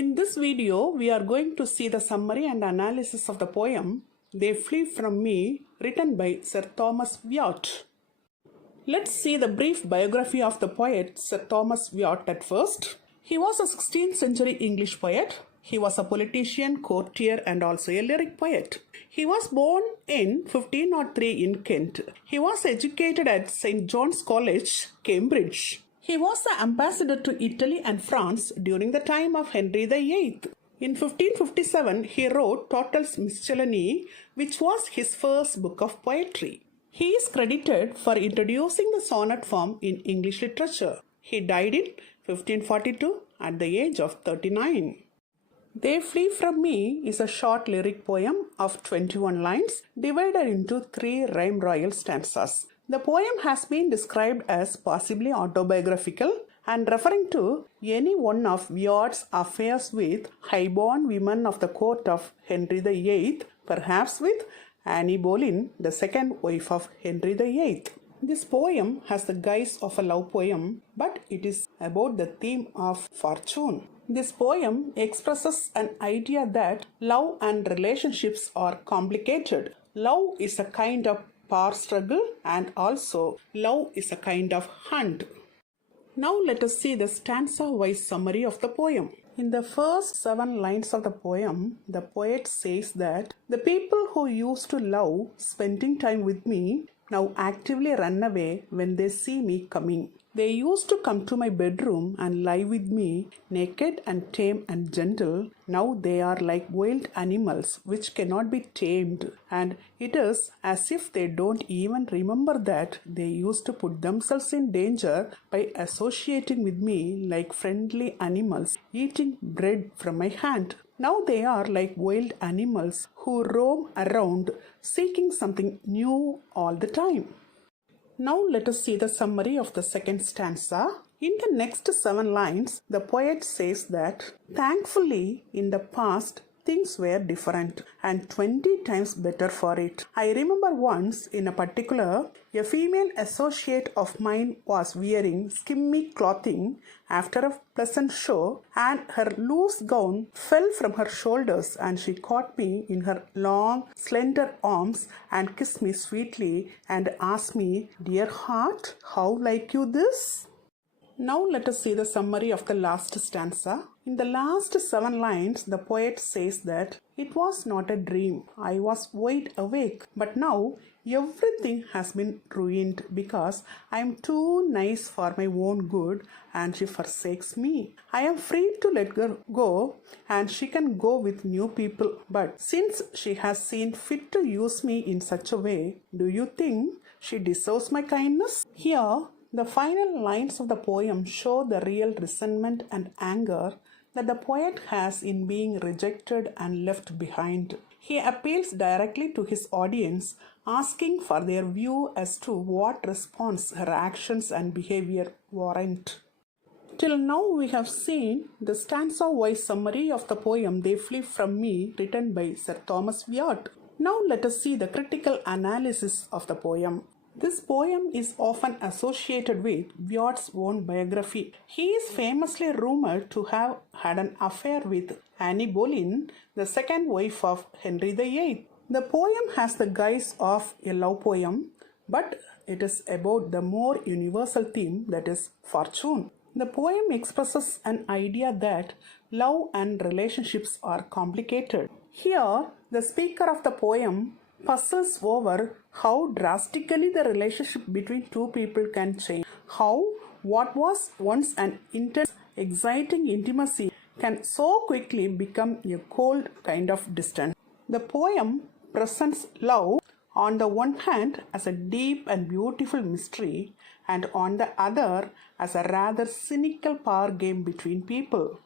In this video, we are going to see the summary and analysis of the poem They Flee From Me, written by Sir Thomas Wyatt. Let's see the brief biography of the poet Sir Thomas Wyatt at first. He was a 16th century English poet. He was a politician, courtier, and also a lyric poet. He was born in 1503 in Kent. He was educated at St. John's College, Cambridge. He was the ambassador to Italy and France during the time of Henry VIII. In 1557, he wrote Total's Miscellany, which was his first book of poetry. He is credited for introducing the sonnet form in English literature. He died in 1542 at the age of 39. They Flee From Me is a short lyric poem of 21 lines divided into 3 rhyme royal stanzas. The poem has been described as possibly autobiographical and referring to any one of Wyatt's affairs with highborn women of the court of Henry VIII, perhaps with Anne Boleyn, the second wife of Henry VIII. This poem has the guise of a love poem, but it is about the theme of fortune. This poem expresses an idea that love and relationships are complicated. Love is a kind of power struggle and also love is a kind of hunt. Now let us see the stanza-wise summary of the poem. In the first 7 lines of the poem, the poet says that the people who used to love spending time with me now actively run away when they see me coming. They used to come to my bedroom and lie with me, naked and tame and gentle. Now they are like wild animals which cannot be tamed, and it is as if they don't even remember that they used to put themselves in danger by associating with me like friendly animals, eating bread from my hand. Now they are like wild animals who roam around seeking something new all the time. Now let us see the summary of the second stanza. In the next 7 lines, the poet says that, thankfully, in the past, things were different and 20 times better for it. I remember once, in a particular, a female associate of mine was wearing skimmy clothing after a pleasant show, and her loose gown fell from her shoulders, and she caught me in her long, slender arms and kissed me sweetly and asked me, "Dear heart, how like you this?" Now let us see the summary of the last stanza. In the last 7 lines, the poet says that it was not a dream. I was wide awake, but now everything has been ruined because I am too nice for my own good and she forsakes me. I am free to let her go and she can go with new people. But since she has seen fit to use me in such a way, do you think she deserves my kindness? Here, the final lines of the poem show the real resentment and anger that the poet has in being rejected and left behind. He appeals directly to his audience, asking for their view as to what response her actions and behavior warrant. Till now we have seen the stanza-wise summary of the poem They Flee From Me, written by Sir Thomas Wyatt. Now let us see the critical analysis of the poem. This poem is often associated with Wyatt's own biography. He is famously rumored to have had an affair with Anne Boleyn, the second wife of Henry VIII. The poem has the guise of a love poem, but it is about the more universal theme, that is fortune. The poem expresses an idea that love and relationships are complicated. Here, the speaker of the poem puzzles over how drastically the relationship between two people can change. How what was once an intense, exciting intimacy can so quickly become a cold kind of distance. The poem presents love on the one hand as a deep and beautiful mystery, and on the other as a rather cynical power game between people.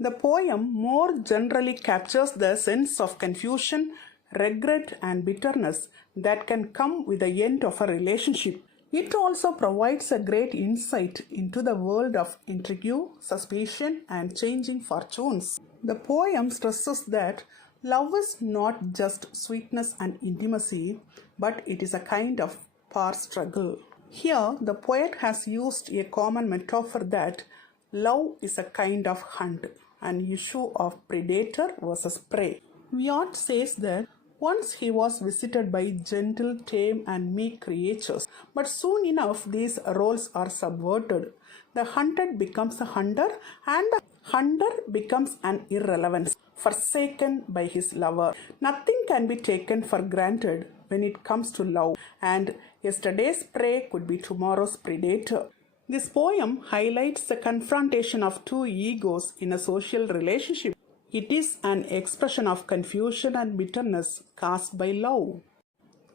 The poem more generally captures the sense of confusion, regret and bitterness that can come with the end of a relationship. It also provides a great insight into the world of intrigue, suspicion and changing fortunes. The poem stresses that love is not just sweetness and intimacy, but it is a kind of power struggle. Here, the poet has used a common metaphor that love is a kind of hunt. an issue of predator versus prey. Wyatt says that once he was visited by gentle, tame, and meek creatures, but soon enough these roles are subverted. The hunted becomes a hunter, and the hunter becomes an irrelevance, forsaken by his lover. Nothing can be taken for granted when it comes to love, and yesterday's prey could be tomorrow's predator. This poem highlights the confrontation of two egos in a social relationship. It is an expression of confusion and bitterness caused by love.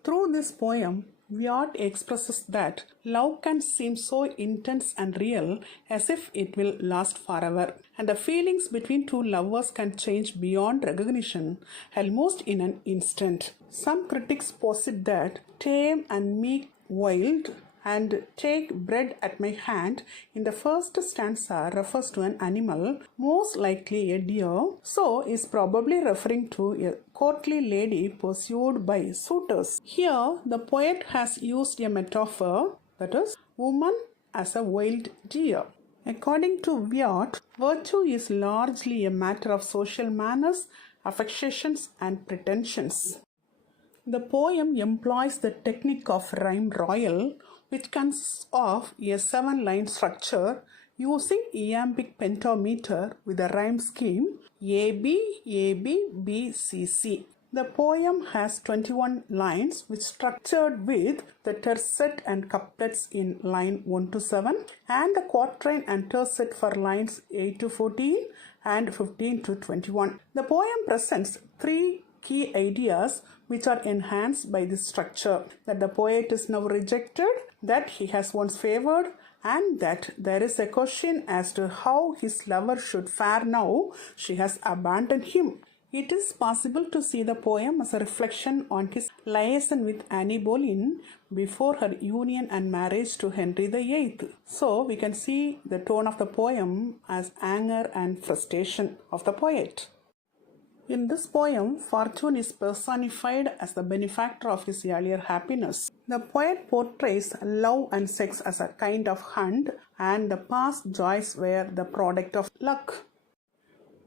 Through this poem, Wyatt expresses that love can seem so intense and real as if it will last forever, and the feelings between two lovers can change beyond recognition almost in an instant. Some critics posit that tame and meek wild and take bread at my hand in the first stanza refers to an animal, most likely a deer, so is probably referring to a courtly lady pursued by suitors. Here, the poet has used a metaphor, that is, woman as a wild deer. According to Wyatt, virtue is largely a matter of social manners, affectations, and pretensions. The poem employs the technique of rhyme royal, which consists of a 7-line structure using iambic pentameter with a rhyme scheme AB, AB, B, C, C. The poem has 21 lines which structured with the tercet and couplets in line 1 to 7 and the quatrain and tercet for lines 8 to 14 and 15 to 21. The poem presents 3 key ideas which are enhanced by this structure: that the poet is now rejected, that he has once favored, and that there is a question as to how his lover should fare now she has abandoned him. It is possible to see the poem as a reflection on his liaison with Anne Boleyn before her union and marriage to Henry VIII. So we can see the tone of the poem as anger and frustration of the poet. In this poem, Fortune is personified as the benefactor of his earlier happiness. The poet portrays love and sex as a kind of hunt, and the past joys were the product of luck.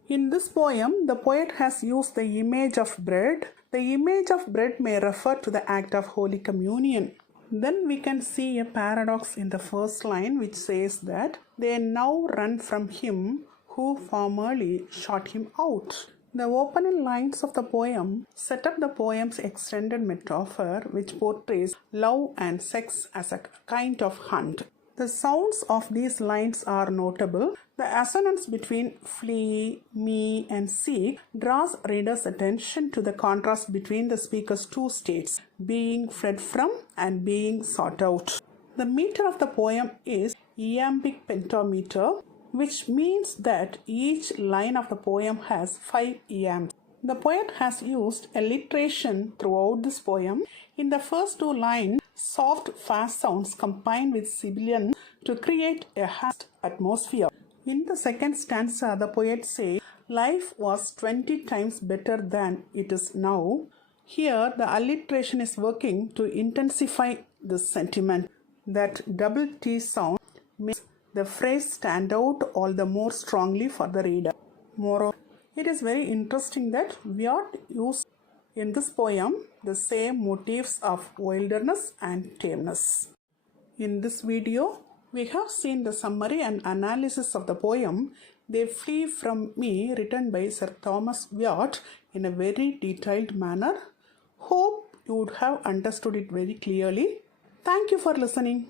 In this poem, the poet has used the image of bread. The image of bread may refer to the act of Holy Communion. Then we can see a paradox in the first line which says that they now run from him who formerly shot him out. The opening lines of the poem set up the poem's extended metaphor which portrays love and sex as a kind of hunt. The sounds of these lines are notable. The assonance between flee, me, and seek draws readers' attention to the contrast between the speaker's two states, being fled from and being sought out. The meter of the poem is iambic pentameter, which means that each line of the poem has 5 iambs. The poet has used alliteration throughout this poem. In the first 2 lines, soft, fast sounds combine with sibilant to create a happy atmosphere. In the second stanza, the poet says, life was 20 times better than it is now. Here, the alliteration is working to intensify this sentiment. That double T sound makes the phrase stand out all the more strongly for the reader. Moreover, it is very interesting that Wyatt used in this poem the same motifs of wilderness and tameness. In this video, we have seen the summary and analysis of the poem They Flee From Me, written by Sir Thomas Wyatt, in a very detailed manner. Hope you would have understood it very clearly. Thank you for listening.